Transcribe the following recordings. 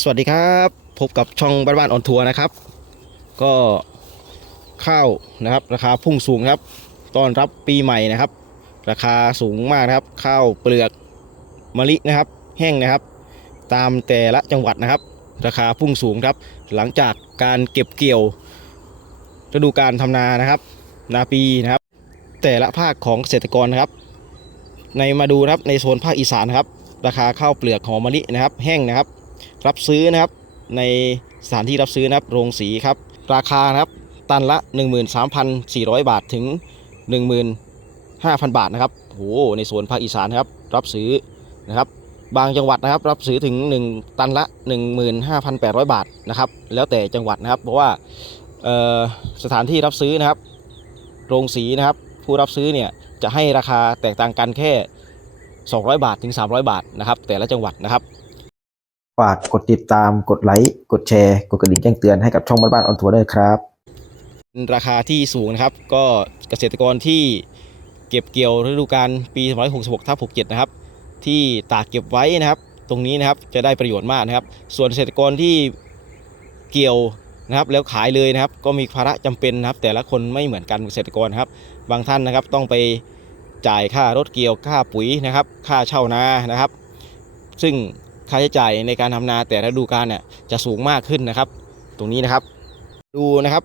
สวัสดีครับพบกับช่องบ้านบ้านออนทัวร์นะครับ ก็ข้าวนะครับราคาพุ่งสูงครับต้อนรับปีใหม่นะครับ ราคาสูงมากนะครับ ข้าวเปลือกมะลินะครับ แห้งนะครับ ตามแต่ละจังหวัดนะครับ ราคาพุ่งสูงครับ หลังจากการเก็บเกี่ยวฤดูการทำนานะครับ นาปีนะครับ แต่ละภาคของเกษตรกรนะครับ ในมาดูนะครับในโซนภาคอีสานนะครับ ราคาข้าวเปลือกหอมมะลินะครับ แห้งนะครับ รับซื้อนะครับ ในสถานที่รับซื้อนะครับโรงสีครับ ราคานะครับ ตันละ 13,400 บาทถึง 15,000 บาทนะครับโหในส่วนภาคอีสานครับ รับซื้อนะครับ บางจังหวัดนะครับ รับซื้อถึง 1 ตันละ 15,800 บาทนะครับ แล้วแต่จังหวัดนะครับ เพราะว่าเอ่อสถานที่รับซื้อนะครับ โรงสีนะครับ ผู้รับซื้อเนี่ยจะให้ราคาแตกต่างกันแค่ 200 บาทถึง 300 บาทนะครับ แต่ละจังหวัดนะครับ ฝากกดติดตามกดไลค์ กดแชร์ กดกระดิ่งแจ้งเตือนให้กับช่องบ้านบ้านออนทัวร์ด้วยครับ ราคาที่สูงนะครับ ก็เกษตรกรที่เก็บเกี่ยวฤดูกาลปี2566ทับ67 นะครับ ที่ตากเก็บไว้นะครับ ตรงนี้นะครับจะได้ประโยชน์มากนะครับ ส่วนเกษตรกรที่เกี่ยวนะครับแล้วขายเลยนะครับ ก็มีภาระจำเป็นนะครับ แต่ละคนไม่เหมือนกันเกษตรกรครับ บางท่านนะครับต้องไปจ่ายค่ารถเกี่ยวค่าปุ๋ยนะครับ ค่าเช่านานะครับ ซึ่ง ค่าใช้จ่ายในการทำนาแต่ละฤดูกาลเนี่ยจะสูงมากขึ้นนะครับ ตรงนี้นะครับ ดูนะครับ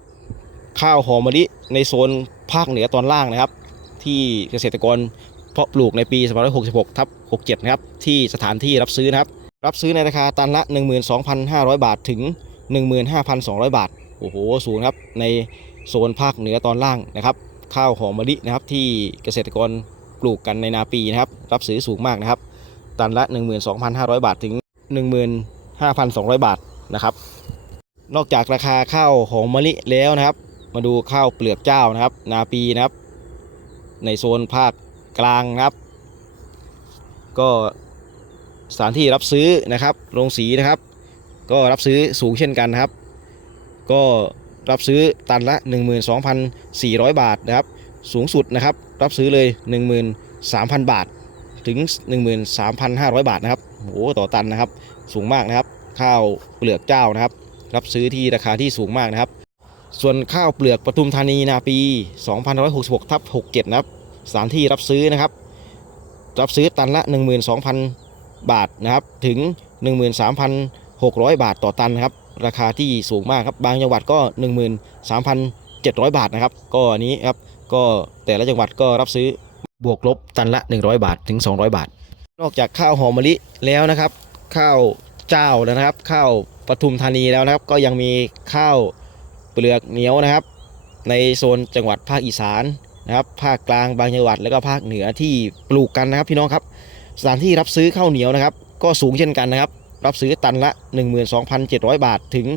ข้าวหอมมะลิในโซนภาคเหนือตอนล่างนะครับ ที่เกษตรกรเพาะปลูกในปี2566ทับ67 นะครับ ที่สถานที่รับซื้อนะครับ รับซื้อในราคาตันละ 12,500 บาทถึง 15,200 บาท โอ้โห สูงครับ ในโซนภาคเหนือตอนล่างนะครับ ข้าวหอมมะลินะครับที่เกษตรกรปลูกกันในนาปีนะครับ รับซื้อสูงมากนะครับ ตันละ 12,500 บาทถึง 15,200 บาทนะครับ นอกจากราคาข้าวหอมมะลิแล้วนะครับ มาดูข้าวเปลือกเจ้านะครับ นาปีนะครับ ในโซนภาคกลางนะครับ ก็สถานที่รับซื้อนะครับโรงสีนะครับ ก็รับซื้อสูงเช่นกันครับ ก็รับซื้อตันละ 12,400 บาทนะครับ สูงสุดนะครับ รับซื้อเลย 13,000 บาท ถึง 13,500 บาทนะครับโอ้โหต่อตันนะครับ สูงมากนะครับ ข้าวเปลือกเจ้านะครับ รับซื้อที่ราคาที่สูงมากนะครับ ส่วนข้าวเปลือกปทุมธานีนาปี2566ทับ67 นะครับ สถานที่รับซื้อนะครับ รับซื้อตันละ 12,000 บาทนะครับ ถึง 13,600 บาทต่อตันนะครับ ราคาที่สูงมากครับ บางจังหวัดก็ 13,700 บาทนะครับ ก็อันนี้ครับ ก็แต่ละจังหวัดก็รับซื้อ บวกลบตันละ 100 บาทถึง 200 บาท นอกจากข้าวหอมมะลิแล้วนะครับ ข้าวเจ้าแล้วนะครับ ข้าวปทุมธานีแล้วนะครับ ก็ยังมีข้าวเปลือกเหนียวนะครับ ในโซนจังหวัดภาคอีสานนะครับภาคกลางบางจังหวัดแล้วก็ภาคเหนือที่ปลูกกันนะครับ พี่น้องครับสถานที่รับซื้อข้าวเหนียวนะครับ ก็สูงเช่นกันนะครับ รับซื้อตันละ 12,700 บาทถึง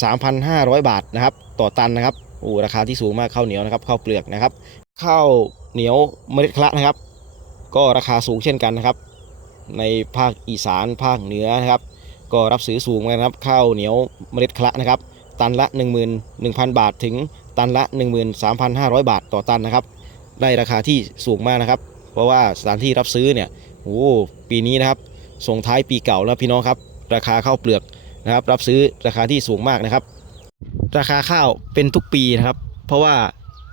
13,500 บาทนะครับ ต่อตันนะครับโอ้ราคาที่สูงมากข้าวเหนียวนะครับข้าวเปลือกนะครับข้าว เหนียวเมล็ดคละนะครับ ก็ราคาสูงเช่นกันนะครับ ในภาคอีสานภาคเหนือนะครับ ก็รับซื้อสูงมือนกันนะครับข้าวเหนียวเมล็ดคละนะครับ ตันละ 11,000 บาทถึงตันละ 13,500 บาทต่อตันนะครับ ได้ราคาที่สูงมากนะครับ เพราะว่าสถานที่รับซื้อเนี่ยโอ้ปีนี้นะครับส่งท้ายปีเก่าแล้วพี่น้องครับ ราคาข้าวเปลือกนะครับ รับซื้อราคาที่สูงมากนะครับ ราคาข้าวเป็นทุกปีนะครับ เพราะว่า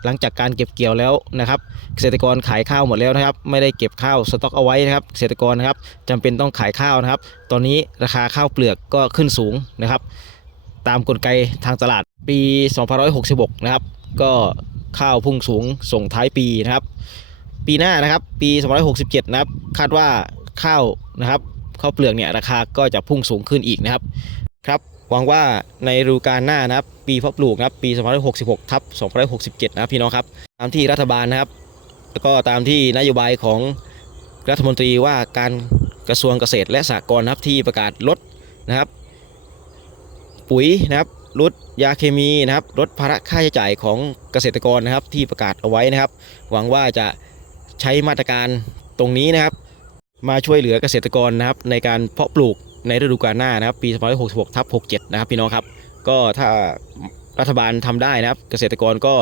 หลังจากการเก็บเกี่ยวแล้วนะครับ เกษตรกรขายข้าวหมดแล้วนะครับ ไม่ได้เก็บข้าวสต็อกเอาไว้นะครับ เกษตรกรนะครับจำเป็นต้องขายข้าวนะครับ ตอนนี้ราคาข้าวเปลือกก็ขึ้นสูงนะครับ ตามกลไกทางตลาดปี 2566 นะครับ ก็ข้าวพุ่งสูงส่งท้ายปีนะครับ ปีหน้านะครับปี 2567 นะครับ คาดว่าข้าวนะครับข้าวเปลือกเนี่ยราคาก็จะพุ่งสูงขึ้นอีกนะครับครับ หวังว่าในฤดูกาลหน้านะครับ ปีเพาะปลูกนะครับ ปี 2566 ทับ 2567 นะครับพี่น้องครับ ตามที่รัฐบาลนะครับ แล้วก็ตามที่นโยบายของรัฐมนตรีว่าการกระทรวงเกษตรและสหกรณ์นะครับที่ประกาศลดนะครับ ปุ๋ยนะครับลดยาเคมีนะครับลดภาระค่าใช้จ่ายของเกษตรกรนะครับที่ประกาศเอาไว้นะครับ หวังว่าจะใช้มาตรการตรงนี้นะครับ มาช่วยเหลือเกษตรกรนะครับในการเพาะปลูก ในฤดูกาลหน้านะครับ ปี2566ทับ67 นะครับ พี่น้องครับ ก็ถ้ารัฐบาลทำได้นะครับ เกษตรกรก็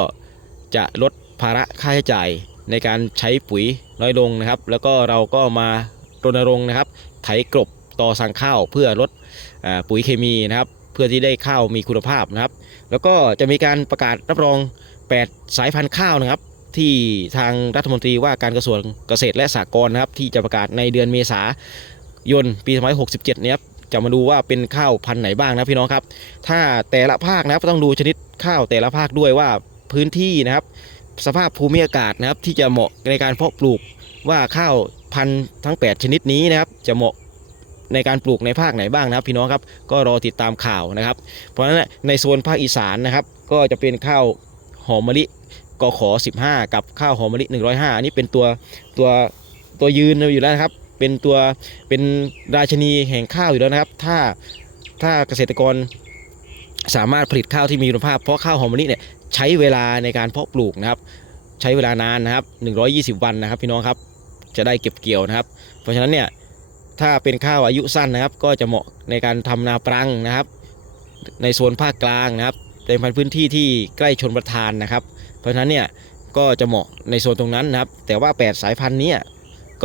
จะลดภาระค่าใช้จ่ายในการใช้ปุ๋ยน้อยลงนะครับ แล้วก็เราก็มารณรงค์นะครับ ไถกลบต่อสั่งข้าวเพื่อลดอปุ๋ยเคมีนะครับ เพื่อที่ได้ข้าวมีคุณภาพนะครับ แล้วก็จะมีการประกาศรับรอง 8 สายพันธุ์ข้าวนะครับ ที่ทางรัฐมนตรีว่าการกระทรวงเกษตรและสหกรณ์นะครับ ที่จะประกาศในเดือนเมษา ยนปี2567เนี่ยครับจะมาดูว่าเป็นข้าวพันธุ์ไหนบ้างนะพี่น้องครับ ถ้าแต่ละภาคนะครับต้องดูชนิดข้าวแต่ละภาคด้วยว่าพื้นที่นะครับ สภาพภูมิอากาศนะครับ ที่จะเหมาะในการเพาะปลูกว่าข้าวพันธุ์ทั้ง 8 ชนิดนี้นะครับ จะเหมาะในการปลูกในภาคไหนบ้างนะครับ พี่น้องครับก็รอติดตามข่าวนะครับ เพราะฉะนั้นในโซนภาคอีสานนะครับ ก็จะเป็นข้าวหอมมะลิกขอ15 กับข้าวหอมมะลิ105อันนี้เป็นตัวตัวตัวยืนอยู่แล้วนะครับ เป็นตัวเป็นราชนีแห่งข้าวอยู่แล้วนะครับ ถ้าถ้าเกษตรกรสามารถผลิตข้าวที่มีคุณภาพเพราะข้าวหอมมะลิเนี่ยใช้เวลาในการเพาะปลูกนะครับ ใช้เวลานานนะครับ 120 วันนะครับ พี่น้องครับจะได้เก็บเกี่ยวนะครับ เพราะฉะนั้นเนี่ยถ้าเป็นข้าวอายุสั้นนะครับ ก็จะเหมาะในการทำนาปรังนะครับ ในโซนภาคกลางนะครับเป็นพื้นที่ที่ใกล้ชนประทานนะครับ เพราะฉะนั้นเนี่ยก็จะเหมาะในโซนตรงนั้นนะครับ แต่ว่า 8 สายพันธุ์นี้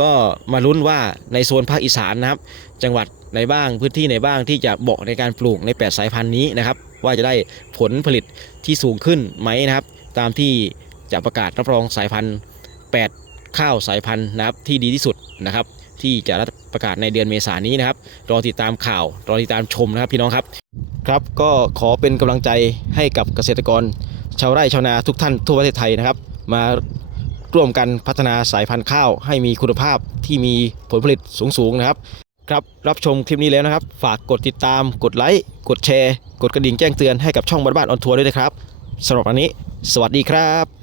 ก็มาลุ้นว่าในโซนภาคอีสานนะครับ จังหวัดไหนบ้างพื้นที่ไหนบ้างที่จะเหมาะในการปลูกใน 8 สายพันธุ์นี้นะครับ ว่าจะได้ผลผลิตที่สูงขึ้นไหมนะครับ ตามที่จะประกาศรับรองสายพันธุ์ 8 ข้าวสายพันธุ์นะครับที่ดีที่สุดนะครับ ที่จะประกาศในเดือนเมษายนนี้นะครับรอติดตามข่าวรอติดตามชมนะครับพี่น้องครับครับก็ขอเป็นกำลังใจให้กับเกษตรกร ชาวไร่ชาวนาทุกท่านทั่วประเทศไทยนะครับ มา ร่วมกันพัฒนาสายพันธุ์ข้าว ให้มีคุณภาพที่มีผลผลิตสูงๆนะครับ ครับรับชมคลิปนี้แล้วนะครับ ฝากกดติดตาม กดไลค์กดแชร์ กดกระดิ่งแจ้งเตือนให้กับช่องบ้านบ้านออนทัวร์ด้วยนะครับสำหรับวันนี้ สวัสดีครับ